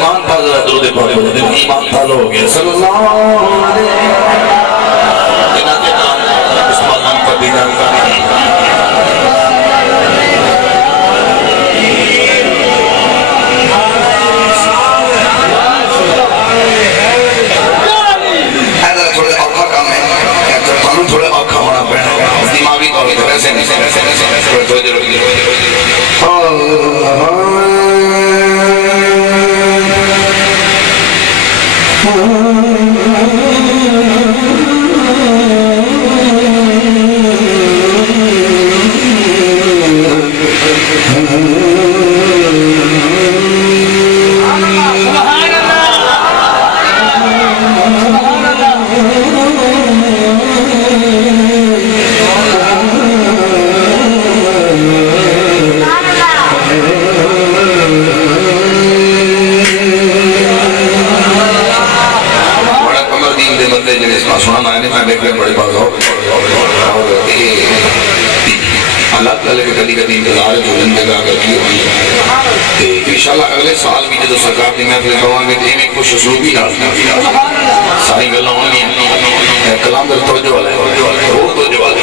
ईमान ताज़ा दरूद पाक बोलते हैं, ईमान ताज़ा हो गया सल्लल्लाहु अलैहि के नाम उस्मान नाम का दीदार थोड़े औखा काम है, थोड़े औखा होना पड़ेगा दिमागी तौर पर, वैसे नहीं थोड़ी देर बड़ी बात हो अल्लाह ताला के कदी कदी इंतजार जो जगह करती है इंशाल्लाह अगले साल भी जो सरकार की महफिल करवाएंगे तो इन्हें कुछ उसलूबी ना सारी गल्लां होनी कलाम का तवज्जो वाला है वो तवज्जो वाला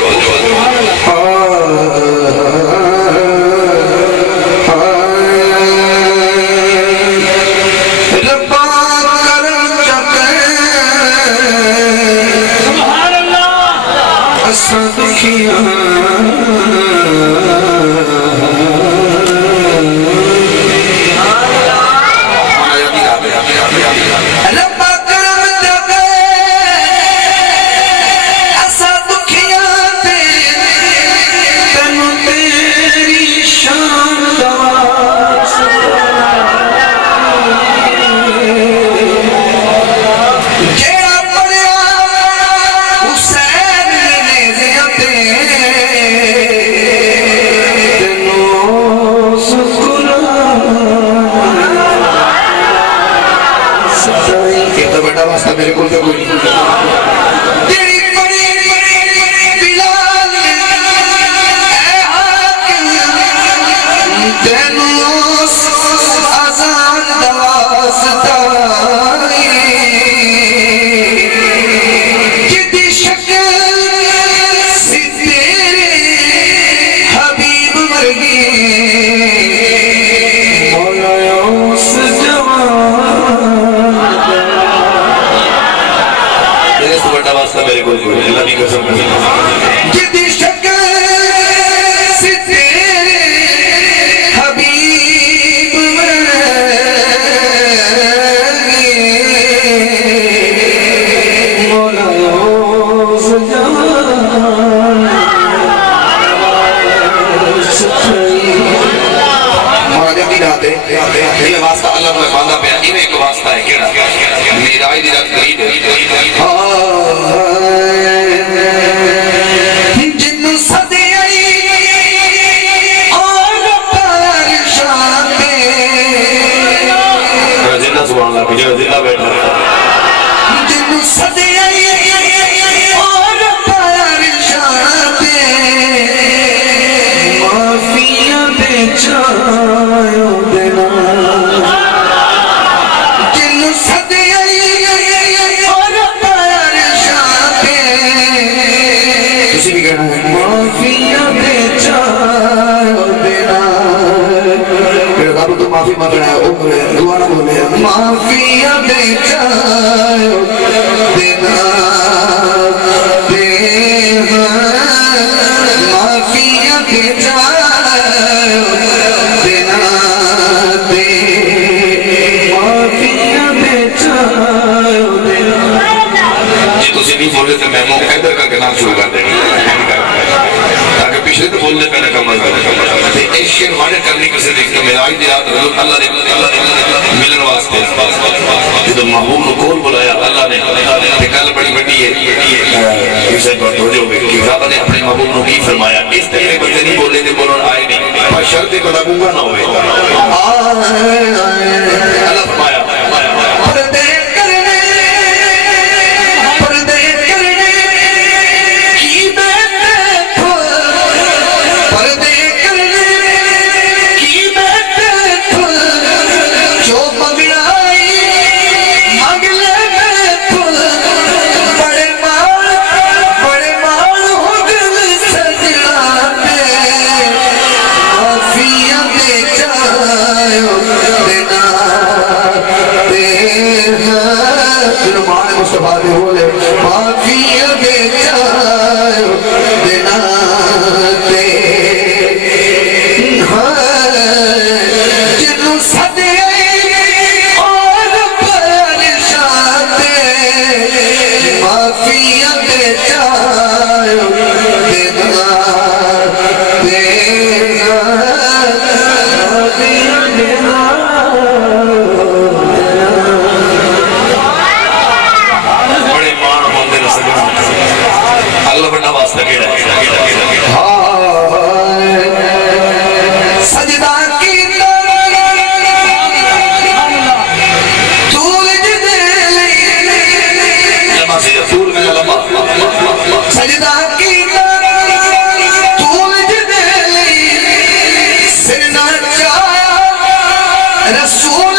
मेरे को तो कोई मेरे को अल्लाह की कसम जितनी शक्ल से तेरे हबीब मौला ये वास्ता अल्लाह में बांधा पे इन्हें एक वास्ता है केड़ा मेरा ही दिल खरीद जिन्नू सदे आई और परेशान जिन्ना सुभान अल्लाह जो जिन्ना बैठा जिन्नू सदे आई और परेशान माफिया दे चायो देना जिन्नू सदे आई और परेशान किसी भी कहना है माफिया दे चायो देना फिर बाबू तो माफी मांगना है दुआ ना बोले माफिया दे चायो देना माफिया दे चायो देना माफिया दे चायो देना जी तुम नहीं बोले तो मैं मुंह इधर करके नाम शुरू कर देंगे ताकि पिछले तो बोलने पे ना कमर करे एक शेर वाले करने के से देखते मेरा आई दिया तो अल्लाह ने मिलन वास्ते जो महबूब को कौन बुलाया अल्लाह ने कल बड़ी बड़ी है इसे बात हो जाओगे कि ज़्यादा ने अपने महबूब को की फरमाया इस तरह बंदे नहीं बोले थे बोलने आए नहीं पर शर्त को लगूंगा ना होए अल्लाह फरमाया जो पगड़ाए देना तेरा मान मुस्तफा दे बोले माफी दे देना तेरा जिन्नू सदे और परेशान माफी दे देना अल्लाह बड़ा वास्ता केड़ा सजदा की तूल लम्हा से तूल में लम्हा सजदा की तूल सिरना चाया रसूल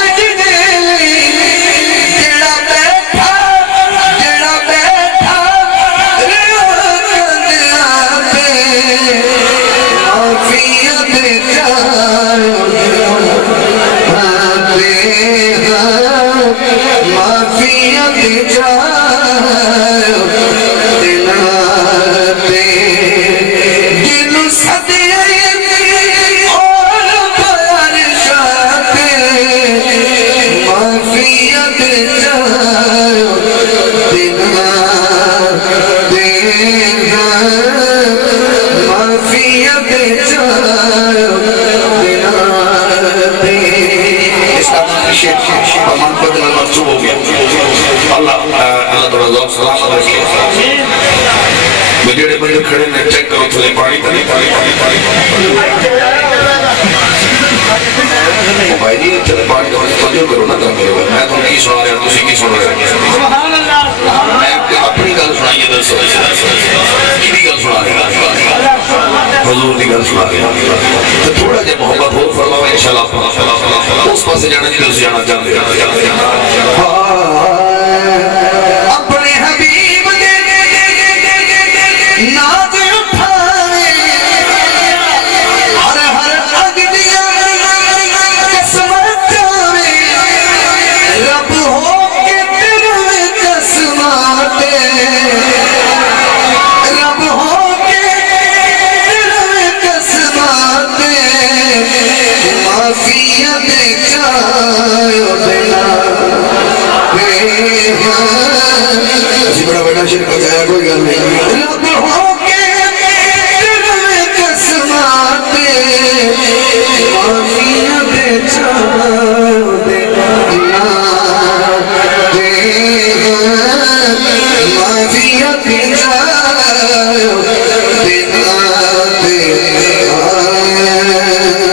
जेड़े बंदे खड़े ने चेक करो थले पानी तो नहीं भाई जी चले पानी तो तवज्जो करो ना तुम मेरे मैं तुम की सुना रहा तुसी की सुन रहे सुभान अल्लाह मैं अपनी गल सुनाइए दसो किदी गल सुना रहा हुजूर दी गल सुना रहा तो थोड़ा जे मोहब्बत हो फरमाओ इंशाल्लाह उस पासे जाना जी तुसी जाना चाहते हो अपने हबीब दे नाज उठावे हर हर अग दिया कसमत जावे रब हो के तेरे कसमत रब हो के तेरे कसमत माफिया दे जायो देना बड़ा बड़ा शेर बजाया कोई गल नहीं रब हो के तेरे कसमत